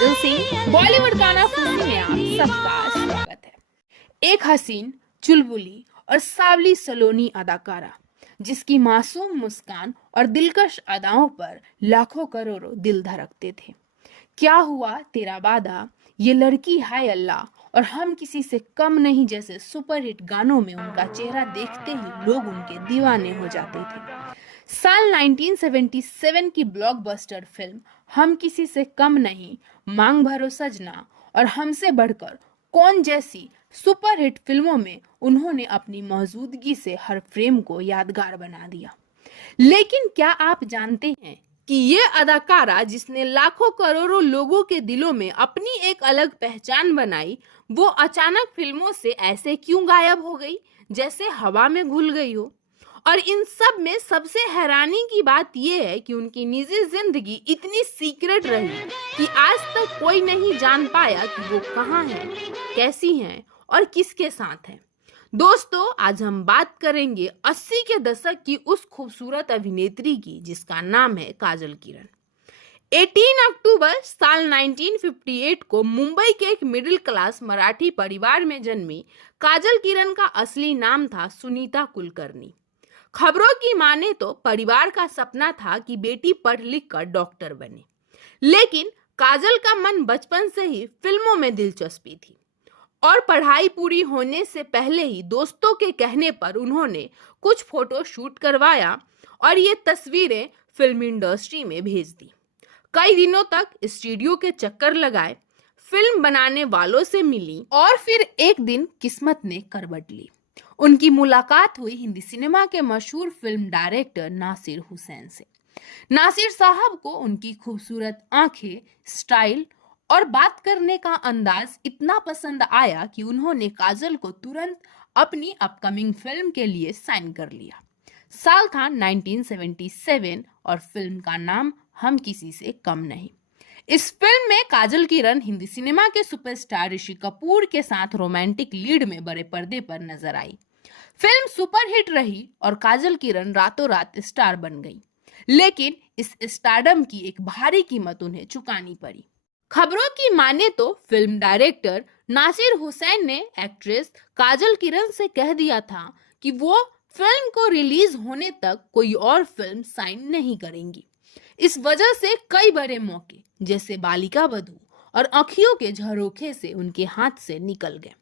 काजल सिंह। बॉलीवुड गाना फुल्ली में आप सबका स्वागत है। एक हसीन, चुलबुली और सावली सलोनी अदाकारा जिसकी मासूम मुस्कान और दिलकश अदाओं पर लाखों करोड़ों दिल धड़कते थे। क्या हुआ तेरा वादा, ये लड़की हाय अल्लाह और हम किसी से कम नहीं जैसे सुपरहिट गानों में उनका चेहरा देखते ही लोग उनके दीवाने हो जाते थे। साल 1977 की ब्लॉकबस्टर फिल्म हम किसी से कम नहीं, मांग भरो सजना और हमसे बढ़कर कौन जैसी सुपरहिट फिल्मों में उन्होंने अपनी मौजूदगी से हर फ्रेम को यादगार बना दिया। लेकिन क्या आप जानते हैं कि ये अदाकारा जिसने लाखों करोड़ों लोगों के दिलों में अपनी एक अलग पहचान बनाई, वो अचानक फिल्मों से ऐसे क्यों गायब हो गई जैसे हवा में घुल गई हो। और इन सब में सबसे हैरानी की बात यह है कि उनकी निजी जिंदगी इतनी सीक्रेट रही कि आज तक कोई नहीं जान पाया कि वो कहाँ हैं, कैसी हैं और किसके साथ हैं। दोस्तों, आज हम बात करेंगे 80 के दशक की उस खूबसूरत अभिनेत्री की जिसका नाम है काजल किरण। 18 अक्टूबर साल 1958 को मुंबई के एक मिडिल क्लास मराठी परिवार में जन्मी काजल किरण का असली नाम था सुनीता कुलकर्णी। खबरों की माने तो परिवार का सपना था कि बेटी पढ़ लिख कर डॉक्टर बने, लेकिन काजल का मन बचपन से ही फिल्मों में दिलचस्पी थी और पढ़ाई पूरी होने से पहले ही दोस्तों के कहने पर उन्होंने कुछ फोटो शूट करवाया और ये तस्वीरें फिल्म इंडस्ट्री में भेज दी। कई दिनों तक स्टूडियो के चक्कर लगाए, फिल्म बनाने वालों से मिली और फिर एक दिन किस्मत ने करवट ली। उनकी मुलाकात हुई हिंदी सिनेमा के मशहूर फिल्म डायरेक्टर नासिर हुसैन से। नासिर साहब को उनकी खूबसूरत आंखें, स्टाइल और बात करने का अंदाज इतना पसंद आया कि उन्होंने काजल को तुरंत अपनी अपकमिंग फिल्म के लिए साइन कर लिया। साल था 1977 और फिल्म का नाम हम किसी से कम नहीं। इस फिल्म में काजल किरण हिंदी सिनेमा के सुपरस्टार ऋषि कपूर के साथ रोमांटिक लीड में बड़े पर्दे पर नजर आई। फिल्म सुपरहिट रही और काजल किरण रातों रात स्टार बन गई, लेकिन इस स्टारडम की एक भारी कीमत उन्हें चुकानी पड़ी। खबरों की माने तो फिल्म डायरेक्टर नासिर हुसैन ने एक्ट्रेस काजल किरण से कह दिया था कि वो फिल्म को रिलीज होने तक कोई और फिल्म साइन नहीं करेंगी। इस वजह से कई बड़े मौके जैसे बालिका वधू और आँखियों के झरोखे से उनके हाथ से निकल गए।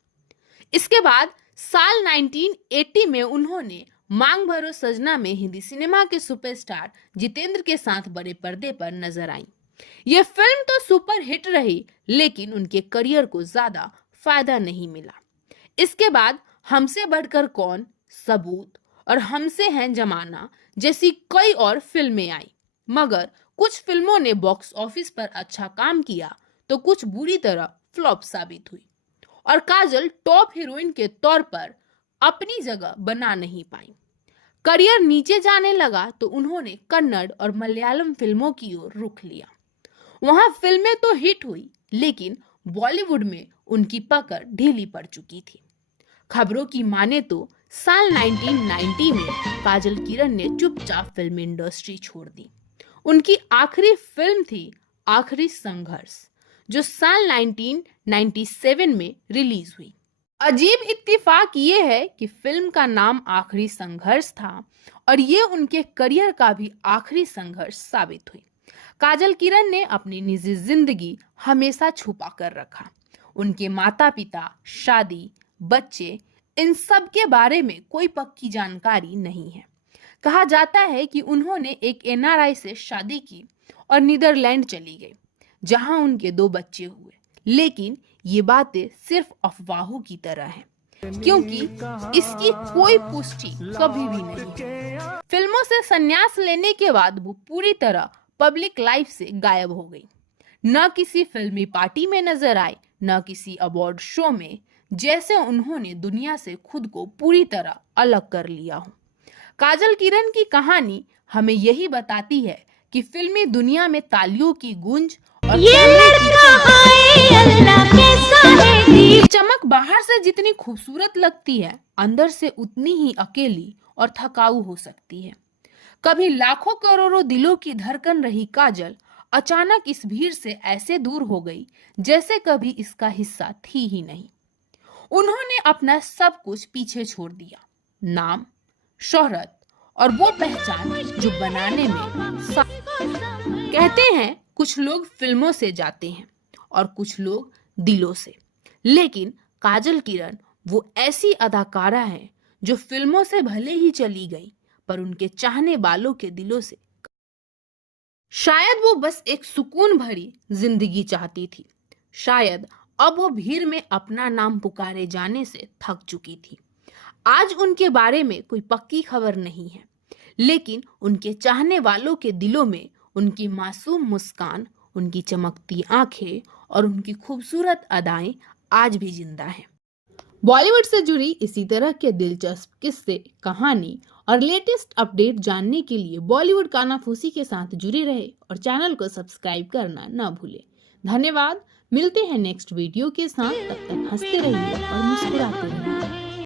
इसके बाद साल 1980 में उन्होंने मांग भरो सजना में हिंदी सिनेमा के सुपरस्टार जितेंद्र के साथ बड़े पर्दे पर नजर आई। यह फिल्म तो सुपर हिट रही, लेकिन उनके करियर को ज्यादा फायदा नहीं मिला। इसके बाद हमसे बढ़कर कौन, सबूत और हमसे हैं जमाना जैसी कई और फिल्में आई, मगर कुछ फिल्मों ने बॉक्स ऑफिस पर अच्छा काम किया तो कुछ बुरी तरह फ्लॉप साबित हुई और काजल टॉप हीरोइन के तौर पर अपनी जगह बना नहीं पाई। करियर नीचे जाने लगा तो उन्होंने कन्नड़ और मलयालम फिल्मों की ओर रुख लिया। वहां फिल्में तो हिट हुई, लेकिन बॉलीवुड में उनकी पकड़ ढीली पड़ चुकी थी। खबरों की माने तो साल 1990 में काजल किरण ने चुपचाप फिल्म इंडस्ट्री छोड़ दी। उनकी आखिरी फिल्म थी आखिरी संघर्ष, जो साल 1997 में रिलीज हुई। अजीब इत्तेफाक ये है कि फिल्म का नाम आखिरी संघर्ष था और ये उनके करियर का भी आखिरी संघर्ष साबित हुई। काजल किरण ने अपनी निजी जिंदगी हमेशा छुपा कर रखा। उनके माता पिता, शादी, बच्चे, इन सब के बारे में कोई पक्की जानकारी नहीं है। कहा जाता है कि उन्होंने एक एनआरआई से शादी की और नीदरलैंड चली गई, जहां उनके 2 बच्चे हुए, लेकिन ये बातें सिर्फ अफवाहों की तरह हैं, क्योंकि इसकी कोई पुष्टि कभी भी नहीं है। फिल्मों से संन्यास लेने के बाद वो पूरी तरह पब्लिक लाइफ से गायब हो गई। न किसी फिल्मी पार्टी में नजर आए, न किसी अवार्ड शो में, जैसे उन्होंने दुनिया से खुद को पूरी तरह अलग कर लिया हो। काजल किरण की कहानी हमें यही बताती है कि फिल्मी दुनिया में तालियों की गूंज और चमक बाहर से जितनी खूबसूरत लगती है, अंदर से उतनी ही अकेली और थकाऊ हो सकती है। कभी लाखों करोड़ों दिलों की धड़कन रही काजल अचानक इस भीड़ से ऐसे दूर हो गई जैसे कभी इसका हिस्सा थी ही नहीं। उन्होंने अपना सब कुछ पीछे छोड़ दिया, नाम, शोहरत और वो पहचान जो बनाने में कहते हैं कुछ लोग फिल्मों से जाते हैं और कुछ लोग दिलों से, लेकिन काजल किरण वो ऐसी अदाकारा है जो फिल्मों से भले ही चली गई पर उनके चाहने वालों के दिलों से। शायद वो बस एक सुकून भरी जिंदगी चाहती थी, शायद अब वो भीड़ में अपना नाम पुकारे जाने से थक चुकी थी। आज उनके बारे में कोई पक्की खबर नहीं है, लेकिन उनके चाहने वालों के दिलों में उनकी मासूम मुस्कान, उनकी चमकती आंखें और उनकी खूबसूरत अदाएं आज भी जिंदा हैं। बॉलीवुड से जुड़ी इसी तरह के दिलचस्प किस्से, कहानी और लेटेस्ट अपडेट जानने के लिए बॉलीवुड कानाफूसी के साथ जुड़े रहे और चैनल को सब्सक्राइब करना न भूलें। धन्यवाद। मिलते हैं नेक्स्ट वीडियो के साथ, तब तक हंसते रहिए और मुस्कुराते रहिए।